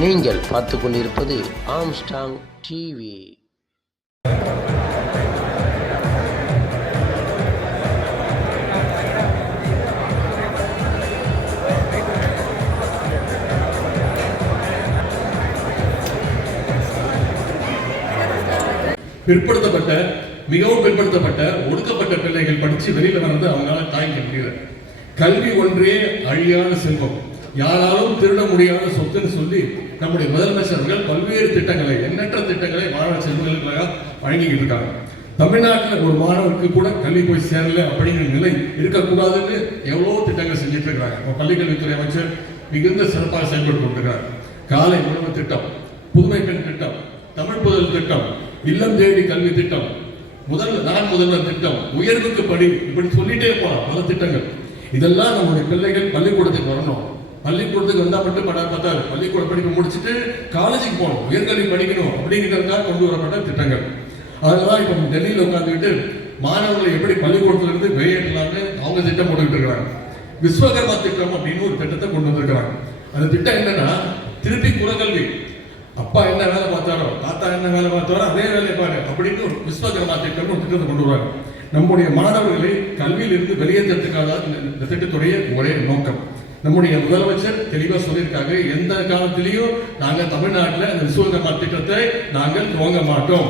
நீங்கள் பார்த்து கொண்டிருப்பது ஆம்ஸ்டாங் டிவி. பிற்படுத்தப்பட்ட மிகவும் பிற்படுத்தப்பட்ட ஒடுக்கப்பட்ட பிள்ளைகள் படிச்சு வெளியில வர்றது அவங்களால தாங்கிக்க முடியல. கல்வி ஒன்றே அழியாத செல்வம், யாராலும் திருட முடியாத சொத்துன்னு சொல்லி நம்முடைய முதலமைச்சர்கள் பல்வேறு திட்டங்களை, எண்ணற்ற திட்டங்களை மாணவ செல்வங்களுக்காக வழங்கிக்கிட்டு இருக்காங்க. தமிழ்நாட்டில் ஒரு மாணவருக்கு கூட கல்வி போய் சேரல அப்படிங்கிற நிலை இருக்கக்கூடாதுன்னு எவ்வளவோ திட்டங்கள் செஞ்சுட்டு இருக்காங்க. இப்போ பள்ளிக்கல்வித்துறை அமைச்சர் மிகுந்த சிறப்பாக செயல்பட்டு கொண்டிருக்கிறார். காலை உணவு திட்டம், புதுமை பெண் திட்டம், தமிழ் புதல் திட்டம், இல்லம் தேடி கல்வி திட்டம், முதல்வர் திட்டம், உயர்வுக்கு படி, இப்படி சொல்லிட்டே போலாம் பல திட்டங்கள். இதெல்லாம் நம்முடைய பிள்ளைகள் பள்ளிக்கூடத்துக்கு வரணும். பள்ளிக்கூடத்துக்கு வந்தா மட்டும் பத்தாது, பள்ளிக்கூட படிப்பு முடிச்சுட்டு காலேஜுக்கு போகணும், உயர்கல்வி படிக்கணும் அப்படிங்கிறதுக்காக கொண்டு வரப்பட்ட திட்டங்கள். அதெல்லாம் இப்போ டெல்லியில் உட்காந்துக்கிட்டு மாணவர்களை எப்படி பள்ளிக்கூடத்திலிருந்து வெளியேற்றலாம்னு அவங்க திட்டம் போட்டுக்கிட்டு இருக்கிறாங்க. விஸ்வகர்மா திட்டம் அப்படின்னு ஒரு திட்டத்தை கொண்டு வந்திருக்கிறாங்க. அந்த திட்டம் என்னன்னா, திருப்பி குலக்கல்வி, அப்பா என்ன வேலை பார்த்தாரோ, தாத்தா என்ன வேலை பார்த்தாரோ அதே வேலையை பாரு அப்படின்னு ஒரு விஸ்வகர்மா திட்டம் ஒரு திட்டத்தை கொண்டு வருவாங்க. நம்முடைய மாணவர்களை கல்வியிலிருந்து வெளியேற்றத்துக்காக இந்த திட்டத்துடைய ஒரே நோக்கம். நம்முடைய முதலமைச்சர் தெளிவாக சொல்லியிருக்காங்க, எந்த காலத்திலையும் நாங்கள் தமிழ்நாட்டில் இந்த விஸ்வகர்மா திட்டத்தை நாங்கள் துவங்க மாட்டோம்.